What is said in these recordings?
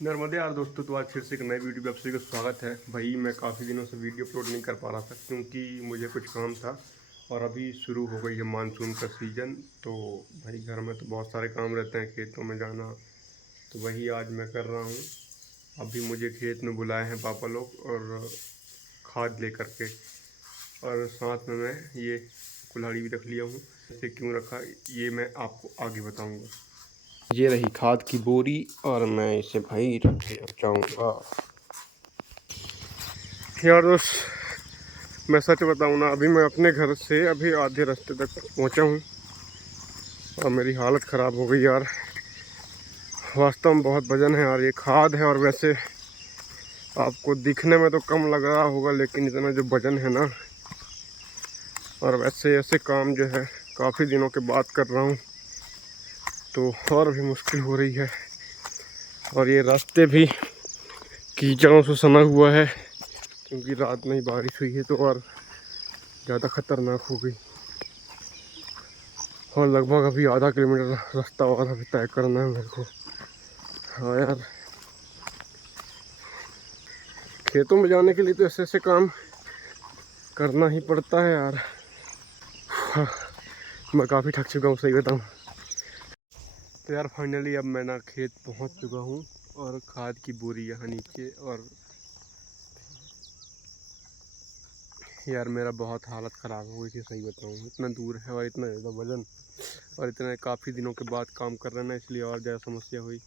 नर्मदे यार दोस्तों, तो आज फिर से एक नई वीडियो में आप सभी का स्वागत है। भाई मैं काफ़ी दिनों से वीडियो अपलोड नहीं कर पा रहा था क्योंकि मुझे कुछ काम था और अभी शुरू हो गई है मानसून का सीज़न। तो भाई घर में तो बहुत सारे काम रहते हैं, खेतों में जाना, तो वही आज मैं कर रहा हूँ। अभी मुझे खेत में बुलाए हैं पापा लोग और खाद ले करके, और साथ में मैं ये कुल्हाड़ी भी रख लिया हूँ। इसे क्यों रखा ये मैं आपको आगे बताऊँगा। ये रही खाद की बोरी और मैं इसे भाई रख के जाऊँगा। यार दोस्त, मैं सच बताऊँ ना, अभी मैं अपने घर से अभी आधे रास्ते तक पहुँचा हूँ और मेरी हालत ख़राब हो गई यार। वास्तव में बहुत वजन है यार, ये खाद है। और वैसे आपको दिखने में तो कम लग रहा होगा, लेकिन इतना जो वजन है ना, और वैसे ऐसे काम जो है काफ़ी दिनों के बाद कर रहा हूँ तो और भी मुश्किल हो रही है। और ये रास्ते भी कीचड़ों से सना हुआ है क्योंकि रात में ही बारिश हुई है, तो और ज़्यादा खतरनाक हो गई। और लगभग अभी आधा किलोमीटर रास्ता और अभी तय करना है मेरे को। हाँ यार, खेतों में जाने के लिए तो ऐसे ऐसे काम करना ही पड़ता है यार। हाँ, मैं काफ़ी थक चुका हूँ, सही बताऊँ तो यार। फाइनली अब मैं ना खेत पहुँच चुका हूँ और खाद की बोरी यहाँ नीचे। और यार मेरा बहुत हालत ख़राब हो गई थी, सही बताऊँ। इतना दूर है और इतना ज़्यादा वजन, और इतने काफ़ी दिनों के बाद काम कर रहे हैं ना, इसलिए और ज़्यादा समस्या हुई।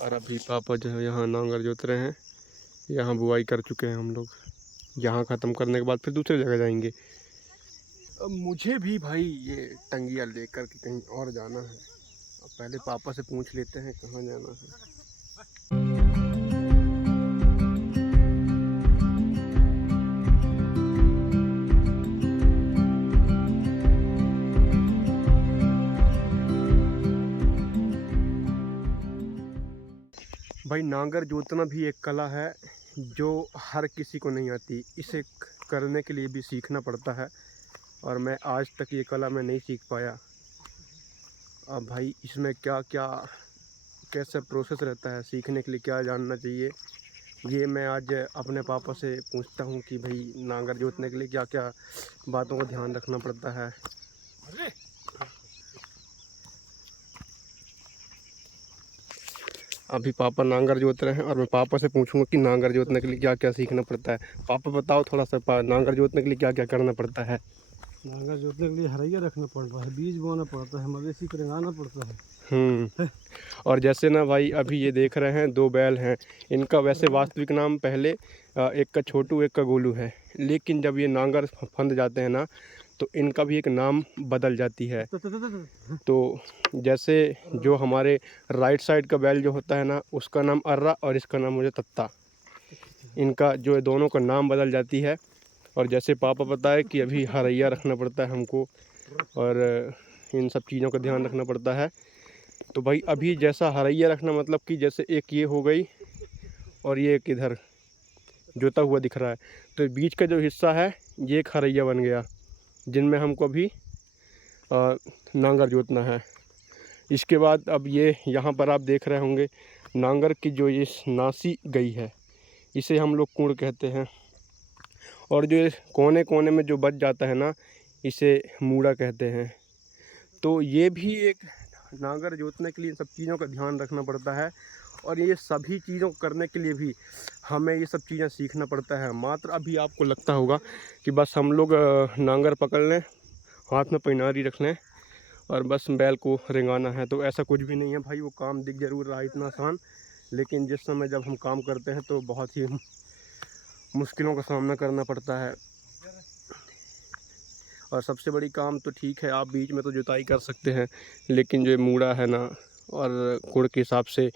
और अभी पापा जो है यहाँ नांगर जोत रहे हैं, यहाँ बुआई कर चुके हैं हम लोग। यहाँ ख़त्म करने के बाद फिर दूसरी जगह जाएंगे। अब मुझे भी भाई ये टंगिया लेकर के कहीं और जाना है। अब पहले पापा से पूछ लेते हैं कहाँ जाना है। भाई नांगर जोतना भी एक कला है जो हर किसी को नहीं आती। इसे करने के लिए भी सीखना पड़ता है, और मैं आज तक ये कला मैं नहीं सीख पाया। अब भाई इसमें क्या क्या कैसा प्रोसेस रहता है, सीखने के लिए क्या जानना चाहिए, ये मैं आज अपने पापा से पूछता हूँ कि भाई नांगर जोतने के लिए क्या क्या बातों का ध्यान रखना पड़ता है। अभी पापा नांगर जोत रहे हैं और मैं पापा से पूछूंगा कि नांगर जोतने के लिए क्या क्या सीखना पड़ता है। पापा बताओ थोड़ा सा, नांगर जोतने के लिए क्या क्या करना पड़ता है। नांगर जोतने के लिए हरैया रखना पड़ता है, बीज बोना पड़ता है, मवेशी को रेंगाना पड़ता है। और जैसे ना भाई अभी ये देख रहे हैं दो बैल हैं, इनका वैसे वास्तविक नाम पहले एक का छोटू एक का गोलू है, लेकिन जब ये नांगर फंद जाते हैं ना तो इनका भी एक नाम बदल जाती है। तो जैसे जो हमारे राइट साइड का बैल जो होता है ना, उसका नाम अर्रा और इसका नाम मुझे तत्ता। इनका जो है दोनों का नाम बदल जाती है। और जैसे पापा बताए कि अभी हरैया रखना पड़ता है हमको, और इन सब चीज़ों का ध्यान रखना पड़ता है। तो भाई अभी जैसा हरैया रखना मतलब कि जैसे एक ये हो गई और ये एक इधर जोता हुआ दिख रहा है, तो बीच का जो हिस्सा है ये एक हरैया बन गया, जिनमें हमको अभी नांगर जोतना है। इसके बाद अब ये यहाँ पर आप देख रहे होंगे नांगर की जो ये नासी गई है, इसे हम लोग कुंड कहते हैं। और जो ये कोने कोने में जो बच जाता है ना, इसे मूड़ा कहते हैं। तो ये भी एक नांगर जोतने के लिए सब चीज़ों का ध्यान रखना पड़ता है। और ये सभी चीज़ों को करने के लिए भी हमें ये सब चीज़ें सीखना पड़ता है। मात्र अभी आपको लगता होगा कि बस हम लोग नांगर पकड़ लें, हाथ में पैनारी रख लें और बस बैल को रेंगाना है, तो ऐसा कुछ भी नहीं है भाई। वो काम दिख जरूर रहा है इतना आसान, लेकिन जिस समय जब हम काम करते हैं तो बहुत ही मुश्किलों का सामना करना पड़ता है। और सबसे बड़ी काम तो ठीक है, आप बीच में तो जुताई कर सकते हैं, लेकिन जो मूड़ा है ना और कुड़ के हिसाब से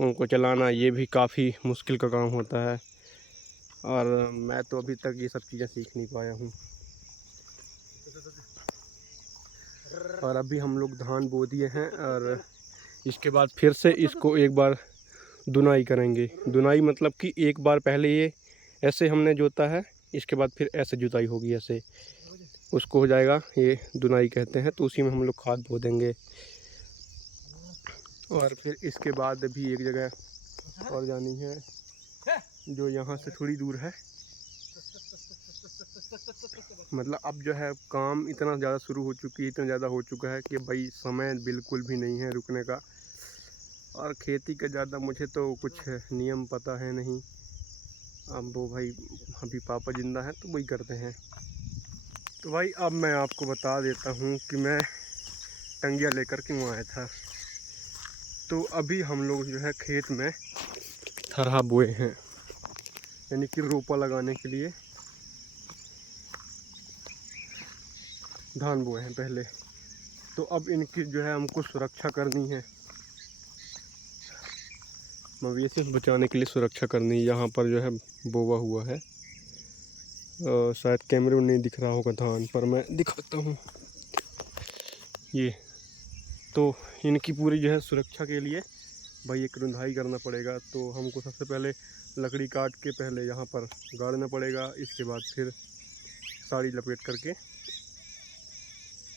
उनको चलाना, ये भी काफ़ी मुश्किल का काम होता है। और मैं तो अभी तक ये सब चीज़ें सीख नहीं पाया हूँ। और अभी हम लोग धान बो दिए हैं और इसके बाद फिर से इसको एक बार दुनाई करेंगे। दुनाई मतलब कि एक बार पहले ये ऐसे हमने जोता है, इसके बाद फिर ऐसे जुताई होगी, ऐसे उसको हो जाएगा, ये दुनाई कहते हैं। तो उसी में हम लोग खाद बो देंगे। और फिर इसके बाद भी एक जगह और जानी है जो यहाँ से थोड़ी दूर है। मतलब अब जो है काम इतना ज़्यादा शुरू हो चुकी है, इतना ज़्यादा हो चुका है कि भाई समय बिल्कुल भी नहीं है रुकने का। और खेती का ज़्यादा मुझे तो कुछ नियम पता है नहीं। अब वो भाई अभी पापा जिंदा हैं तो वही करते हैं। तो भाई अब मैं आपको बता देता हूँ कि मैं टंगिया लेकर क्यों आया था। तो अभी हम लोग जो है खेत में थरहा बोए हैं, यानी कि रोपा लगाने के लिए धान बोए हैं पहले। तो अब इनकी जो है हमको सुरक्षा करनी है, मवेशी से बचाने के लिए सुरक्षा करनी है। यहाँ पर जो है बोवा हुआ है, शायद कैमरे में नहीं दिख रहा होगा धान, पर मैं दिखाता हूँ। ये तो इनकी पूरी जो है सुरक्षा के लिए भाई एक रुंधाई करना पड़ेगा। तो हमको सबसे पहले लकड़ी काट के पहले यहाँ पर गाड़ना पड़ेगा, इसके बाद फिर साड़ी लपेट करके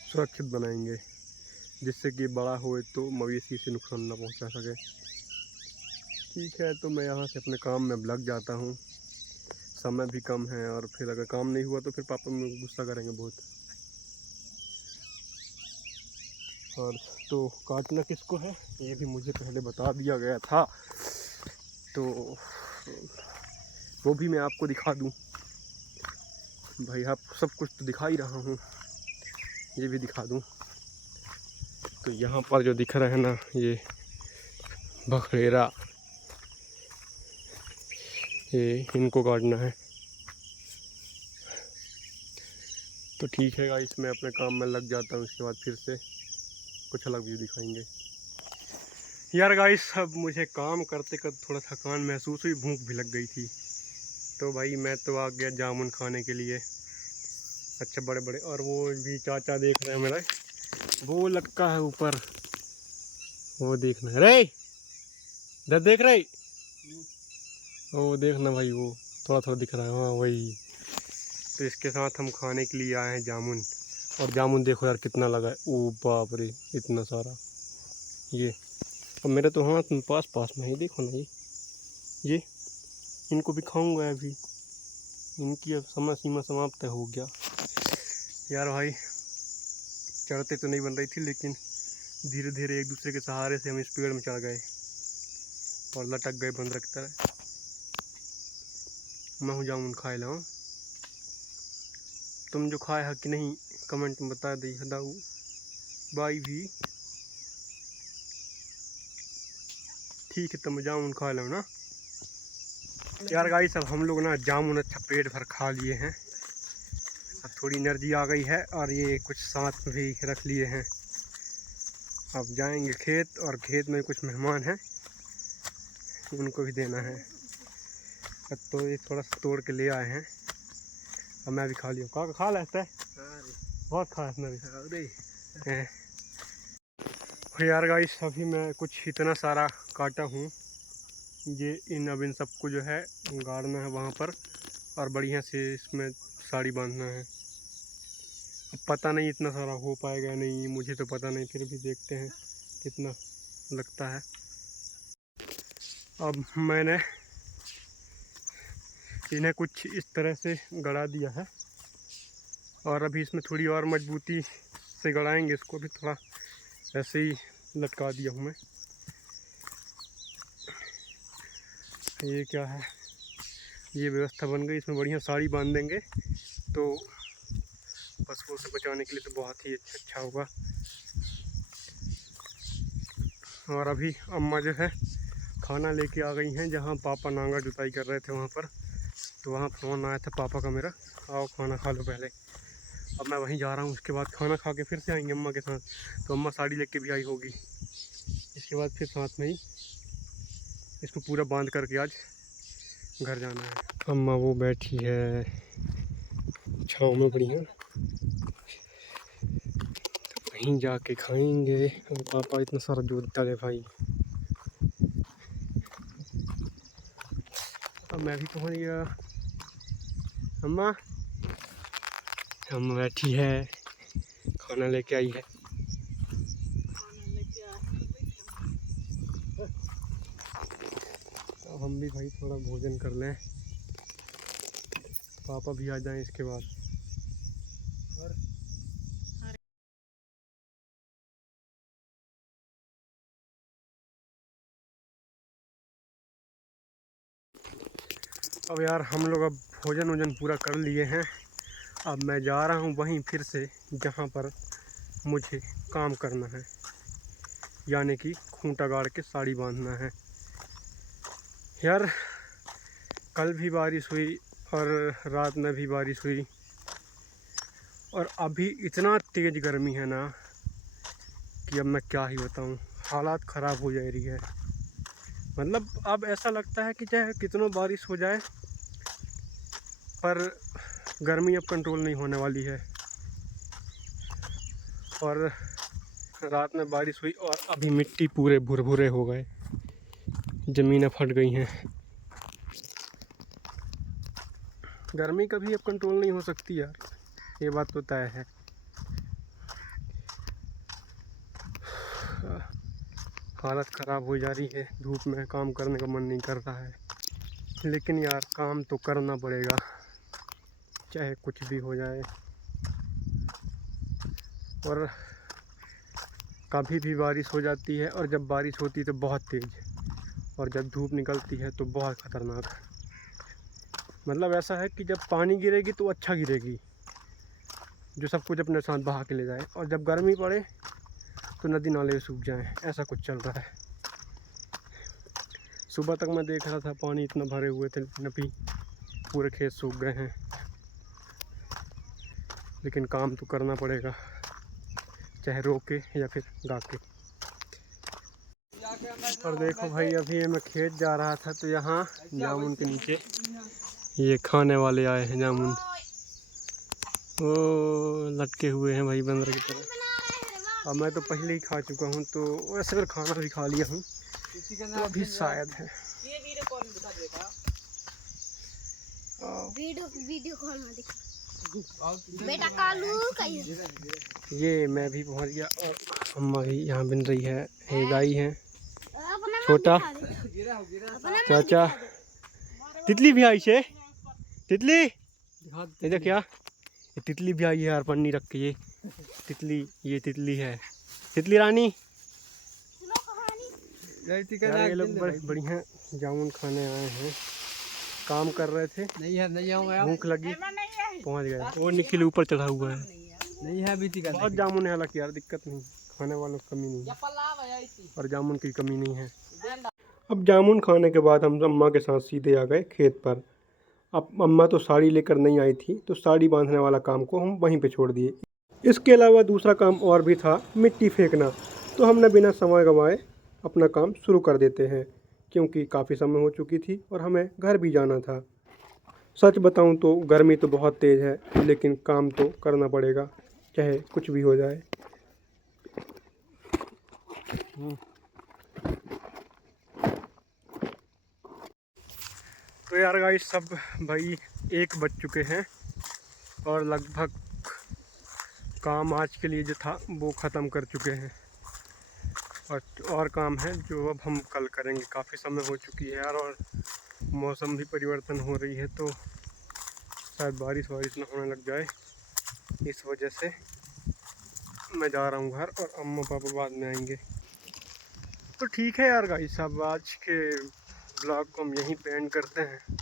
सुरक्षित बनाएंगे, जिससे कि बड़ा होए तो मवेशी से नुकसान ना पहुँचा सके। ठीक है, तो मैं यहाँ से अपने काम में लग जाता हूँ, समय भी कम है और फिर अगर काम नहीं हुआ तो फिर पापा मुझे गुस्सा करेंगे बहुत। और तो काटना किसको है ये भी मुझे पहले बता दिया गया था, तो वो भी मैं आपको दिखा दूँ। भाई आप सब कुछ तो दिखा ही रहा हूँ, ये भी दिखा दूँ। तो यहाँ पर जो दिख रहा है ना, ये बखरेरा, ये इनको काटना है। तो ठीक है गाइस, मैं अपने काम में लग जाता हूँ, उसके बाद फिर से कुछ अलग व्यू दिखाएंगे। यार गाइस, अब मुझे काम करते करते थोड़ा थकान महसूस हुई, भूख भी लग गई थी। तो भाई मैं तो आ गया जामुन खाने के लिए। अच्छा बड़े बड़े, और वो भी चाचा देख रहे हैं मेरा, वो लटका है ऊपर, वो देखना है रे, इधर देख रहे, वो देखना भाई, वो थोड़ा थोड़ा दिख रहा है, हाँ वही। तो इसके साथ हम खाने के लिए आए हैं जामुन। और जामुन देखो यार कितना लगा है, ओ बाप रे इतना सारा। ये अब मेरे तो हाथ में पास में ही देखो ना, ये इनको भी खाऊंगा अभी, इनकी अब समय सीमा समाप्त हो गया। यार भाई चढ़ते तो नहीं बन रही थी, लेकिन धीरे धीरे एक दूसरे के सहारे से हम इस पेड़ में चढ़ गए और लटक गए बंदर की तरह। मैं हूँ जामुन खाए लाऊं, तुम जो खाए है कि नहीं कमेंट में बता दी हदाऊ भाई भी। ठीक है, तो मैं जामुन खा लो ना। यार गाइस, अब हम लोग ना जामुन अच्छा पेट भर खा लिए हैं, अब थोड़ी एनर्जी आ गई है और ये कुछ साथ में भी रख लिए हैं। अब जाएंगे खेत, और खेत में कुछ मेहमान हैं, उनको भी देना है। तो ये थोड़ा सा तोड़ के ले आए हैं, अब मैं भी खा लिया। का खा लेता है, बहुत खा है। यार गाइस, अभी मैं कुछ इतना सारा काटा हूँ, ये अब इन सबको जो है गाड़ना है वहाँ पर, और बढ़िया से इसमें साड़ी बांधना है। अब पता नहीं इतना सारा हो पाएगा नहीं, मुझे तो पता नहीं, फिर भी देखते हैं कितना लगता है। अब मैंने इन्हें कुछ इस तरह से गड़ा दिया है, और अभी इसमें थोड़ी और मजबूती से गड़ाएंगे इसको। भी थोड़ा ऐसे ही लटका दिया हूँ मैं। ये क्या है, ये व्यवस्था बन गई, इसमें बढ़िया साड़ी बांध देंगे तो पशुओं से बचाने के लिए तो बहुत ही अच्छा होगा। और अभी अम्मा जो है खाना लेके आ गई हैं, जहाँ पापा नांगा जुताई कर रहे थे वहाँ पर, तो वहाँ फ़ोन आया था पापा का मेरा, आओ खाना खा लो पहले। अब मैं वहीं जा रहा हूँ, उसके बाद खाना खा के फिर से आएंगे अम्मा के साथ। तो अम्मा साड़ी लेके भी आई होगी, इसके बाद फिर साथ में ही इसको पूरा बांध करके आज घर जाना है। अम्मा वो बैठी है छाँव में बढ़िया, कहीं जाके खाएंगे। और पापा इतना सारा दूध डाले भाई। अब मैं भी पहुंच गया। अम्मा, अम्मा बैठी है, खाना लेके आई है। हम भी भाई थोड़ा भोजन कर लें, पापा भी आ जाएं इसके बाद। और अब यार हम लोग अब भोजन वोजन पूरा कर लिए हैं। अब मैं जा रहा हूँ वहीं फिर से जहाँ पर मुझे काम करना है, यानी कि खूंटा गाड़ के साड़ी बांधना है। यार कल भी बारिश हुई और रात में भी बारिश हुई, और अभी इतना तेज़ गर्मी है ना कि अब मैं क्या ही बताऊँ, हालात ख़राब हो जा रही है। मतलब अब ऐसा लगता है कि चाहे कितना बारिश हो जाए पर गर्मी अब कंट्रोल नहीं होने वाली है। और रात में बारिश हुई और अभी मिट्टी पूरे भुरभुरे हो गए, ज़मीनें फट गई हैं। गर्मी कभी अब कंट्रोल नहीं हो सकती यार, ये बात तो तय है। हालत ख़राब हो जा रही है, धूप में काम करने का मन नहीं कर रहा है, लेकिन यार काम तो करना पड़ेगा चाहे कुछ भी हो जाए। और कभी भी बारिश हो जाती है, और जब बारिश होती है तो बहुत तेज़, और जब धूप निकलती है तो बहुत ख़तरनाक। मतलब ऐसा है कि जब पानी गिरेगी तो अच्छा गिरेगी, जो सब कुछ अपने साथ बहा के ले जाए, और जब गर्मी पड़े तो नदी नाले सूख जाएं, ऐसा कुछ चल रहा है। सुबह तक मैं देख रहा था पानी इतना भरे हुए थे, अभी पूरे खेत सूख गए हैं, लेकिन काम तो करना पड़ेगा चाहे रो के या फिर गा के। और देखो भाई अभी मैं खेत जा रहा था तो यहाँ जामुन के नीचे ये खाने वाले आए हैं जामुन, वो लटके हुए हैं भाई बंदर की तरह। अब मैं तो पहले ही खा चुका हूँ, तो वैसे फिर खाना भी खा लिया हूँ, तो अभी शायद है। वीडियो कॉल में दिखा बेटा कालू कहीं। ये मैं भी पहुँच गया, और अम्मा भी यहाँ बन रही है। ये गाई है छोटा चाचा, तितली भी आई है, तितली ये क्या, ये तितली भी आई है यार पन्नी रख के। ये तितली है, तितली रानी। यार ये लोग बड़े बढ़िया जामुन खाने आए हैं, काम कर रहे थे, भूख लगी पहुंच गए। वो निखिल ऊपर चढ़ा हुआ है, नहीं है बीती का बहुत जामुन है, हालांकि यार दिक्कत नहीं, खाने वालों की कमी नहीं है और जामुन की कमी नहीं है। अब जामुन खाने के बाद हम अम्मा के साथ सीधे आ गए खेत पर। अब अम्मा तो साड़ी लेकर नहीं आई थी, तो साड़ी बांधने वाला काम को हम वहीं पे छोड़ दिए। इसके अलावा दूसरा काम और भी था, मिट्टी फेंकना। तो हमने बिना समय गंवाए अपना काम शुरू कर देते हैं, क्योंकि काफ़ी समय हो चुकी थी और हमें घर भी जाना था। सच बताऊं तो गर्मी तो बहुत तेज़ है, लेकिन काम तो करना पड़ेगा चाहे कुछ भी हो जाए। तो यार गाइस सब भाई 1 बज चुके हैं, और लगभग काम आज के लिए जो था वो ख़त्म कर चुके हैं, और काम है जो अब हम कल करेंगे। काफ़ी समय हो चुकी है यार, और मौसम भी परिवर्तन हो रही है, तो शायद बारिश ना होने लग जाए। इस वजह से मैं जा रहा हूँ घर, और अम्मा पापा बाद में आएंगे। तो ठीक है यार गाइस, अब आज के ब्लॉग को हम यहीं पे एंड करते हैं।